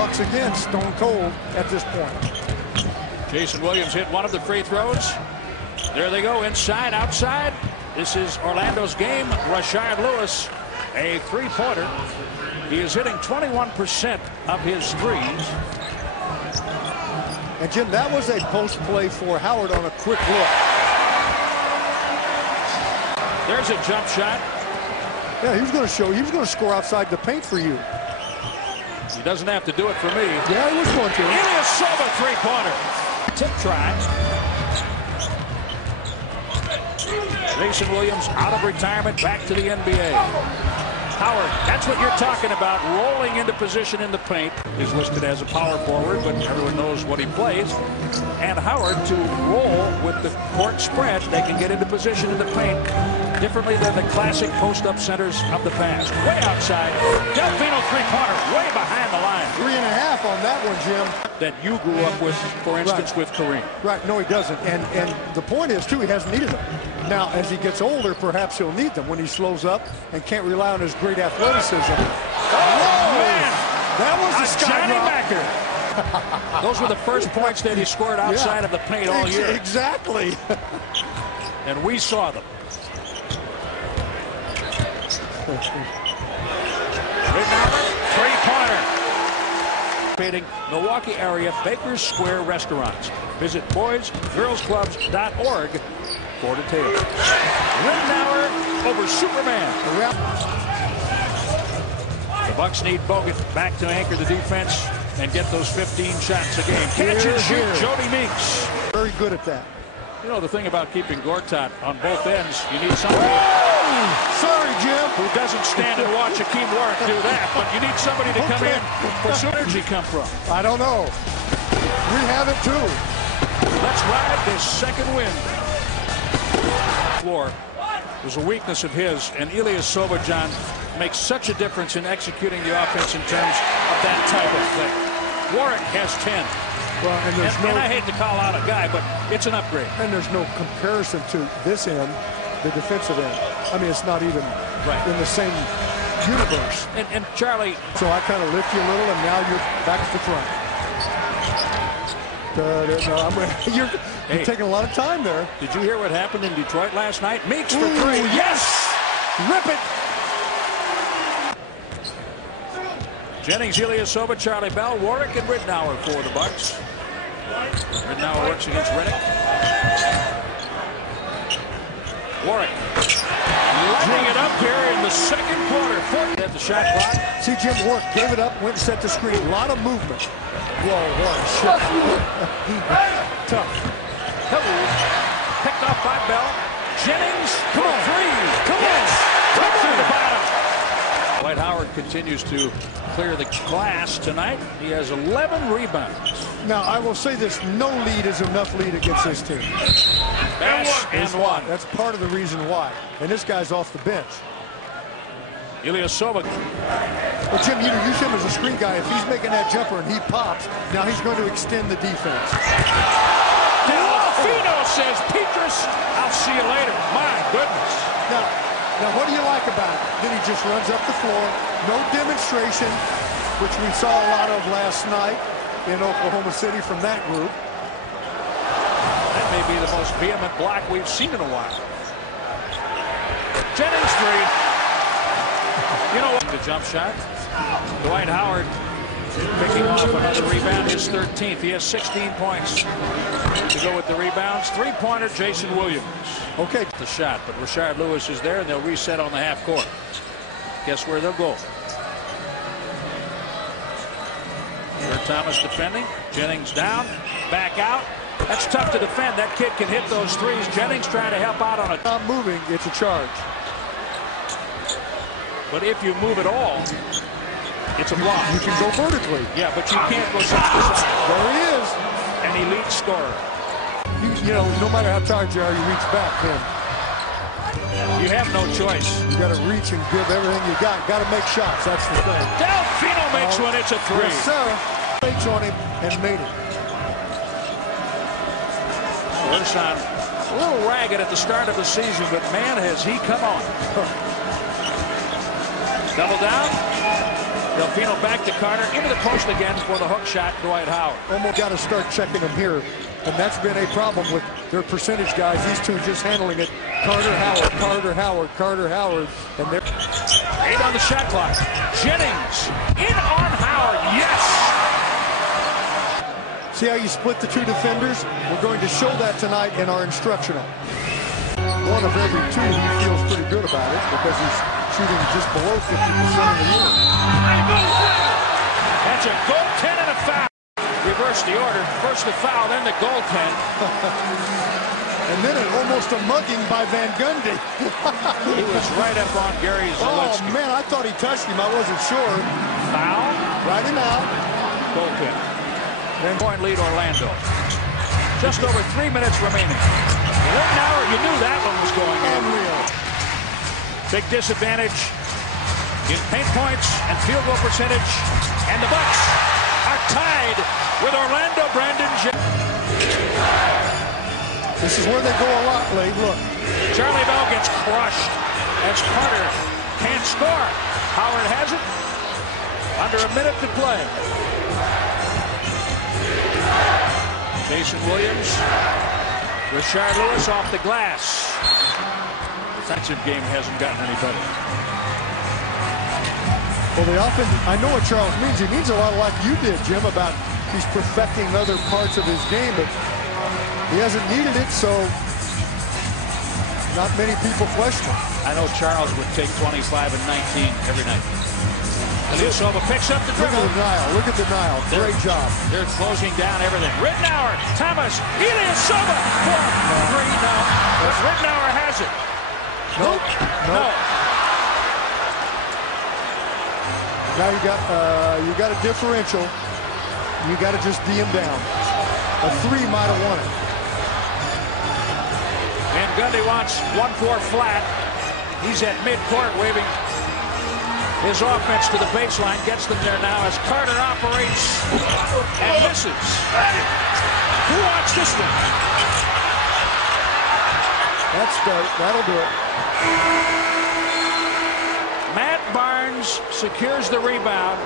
Bucks again, stone cold at this point. Jason Williams hit one of the free throws. There they go, inside, outside. This is Orlando's game. Rashard Lewis, a three-pointer. He is hitting 21% of his threes. And Jim, that was a post play for Howard on a quick look. There's a jump shot. Yeah, he was going to show. He was going to score outside the paint for you. He doesn't have to do it for me. Yeah, he was going to. Ilyasova three-pointer. Tip try. Jason Williams out of retirement, back to the NBA. Howard, that's what you're talking about, rolling into position in the paint. He's listed as a power forward, but everyone knows what he plays. And Howard to roll with the court spread. They can get into position in the paint differently than the classic post-up centers of the past. Way outside. Delfino three-pointer, way behind the line. 3.5 on that one, Jim. That you grew up with, for instance, with Kareem. Right, no, he doesn't. And the point is, too, he hasn't needed them. Now, as he gets older, perhaps he'll need them when he slows up and can't rely on his great athleticism. Oh, man! That was a Johnny Macker. Those were the first points that he scored outside of the paint all year. Exactly. And we saw them. Three-pointer. Milwaukee area Bakers Square restaurants. Visit boysgirlsclubs.org for details. Rittenauer over Superman. The Bucks need Bogut back to anchor the defense and get those 15 shots a game. Catch and shoot, Jody Meeks. Very good at that. You know, the thing about keeping Gortat on both ends, you need somebody Sorry, Jim. who doesn't stand and watch Hakeem Warwick do that, but you need somebody to come in. Where's energy come from? I don't know. We have it, too. Let's ride this second win. Floor was a weakness of his, and Ilyasova, John, makes such a difference in executing the offense in terms of that type of thing. Warwick has 10. Well, and I hate to call out a guy, but it's an upgrade. And there's no comparison to this end, the defensive end. I mean, it's not even in the same universe. And Charlie. So I kind of lift you a little, and now you're back to the front. You're taking a lot of time there. Did you hear what happened in Detroit last night? Meeks for three. Yes! Rip it! Jennings, Ilyasova, Charlie Bell, Warwick, and Rittenauer for the Bucks. Rittenauer works against Redick. Warwick lighting it up here in the second quarter. At the shot clock. See, Jim Warwick gave it up, went and set the screen. A lot of movement. Whoa, what a shot. Tough. Picked off by Bell. Jennings, come on, three. Come on. Right through the bottom. Dwight Howard continues to clear the glass tonight. He has 11 rebounds. Now, I will say this, no lead is enough lead against this team. And one. That's part of the reason why. And this guy's off the bench. Ilyasova. Well, Jim, you use him as a screen guy. If he's making that jumper and he pops, now he's going to extend the defense. Delfino says, Petrus, I'll see you later. My goodness. Now, what do you like about it? Then he just runs up the floor. No demonstration, which we saw a lot of last night in Oklahoma City from that group. That may be the most vehement block we've seen in a while. Jennings three. You know what? The jump shot. Dwight Howard picking off another rebound, his 13th. He has 16 points to go with the rebounds. Three-pointer, Jason Williams. Okay. The shot, but Rashard Lewis is there, and they'll reset on the half court. Guess where they'll go? Kurt Thomas defending. Jennings down, back out. That's tough to defend. That kid can hit those threes. Jennings trying to help out on it. Not moving, it's a charge. But if you move at all, it's a block. You can go vertically. Yeah, but you can't go side to side. There he is. An elite scorer. You know, no matter how tired you are, you reach back, man. You have no choice. You got to reach and give everything you got. Got to make shots. That's the thing. Delfino makes one. It's a three. Yes, sir. Fakes on him and made it. Ersan, a little ragged at the start of the season, but man, has he come on. Double down. Delfino back to Carter, into the post again for the hook shot, Dwight Howard. Almost got to start checking them here, and that's been a problem with their percentage guys. These two just handling it. Carter Howard, Carter Howard, Carter Howard, and they're 8 on the shot clock. Jennings in on Howard. Yes. See how you split the two defenders? We're going to show that tonight in our instructional. One of every two, he feels pretty good about it because he's shooting just below 50% of the year. That's a goaltend and a foul. Reverse the order. First the foul, then the goaltend. And then almost a mugging by Van Gundy. He was right up on Gary Zalewski. Oh, man, I thought he touched him. I wasn't sure. Foul. Right him out. Goaltend. Then point lead Orlando. Just over 3 minutes remaining. Right now, you knew that one was going in. Unreal. Big disadvantage in paint points and field goal percentage. And the Bucks are tied with Orlando. Brandon This is where they go a lot, Lee. Look. Charlie Bell gets crushed as Carter can't score. Howard has it. Under a minute to play. Jason Williams. Rashard Lewis off the glass. Defensive game hasn't gotten any better. Well, the offense, I know what Charles means. He means a lot like you did, Jim, about he's perfecting other parts of his game, but he hasn't needed it, so not many people question. I know Charles would take 25 and 19 every night. Ilyasova picks up the dribble. Look at the Nile. Look at the Nile. Great job. They're closing down everything. Rittenauer, Thomas, Ilyasova for 3 now. But Rittenauer has it. Nope. No. Now you got a differential. You got to just D him down. A 3 might have won it. Van Gundy wants 1-4 flat. He's at midcourt waving his offense to the baseline. Gets them there now as Carter operates and misses. Who wants this one? That'll do it. Matt Barnes secures the rebound.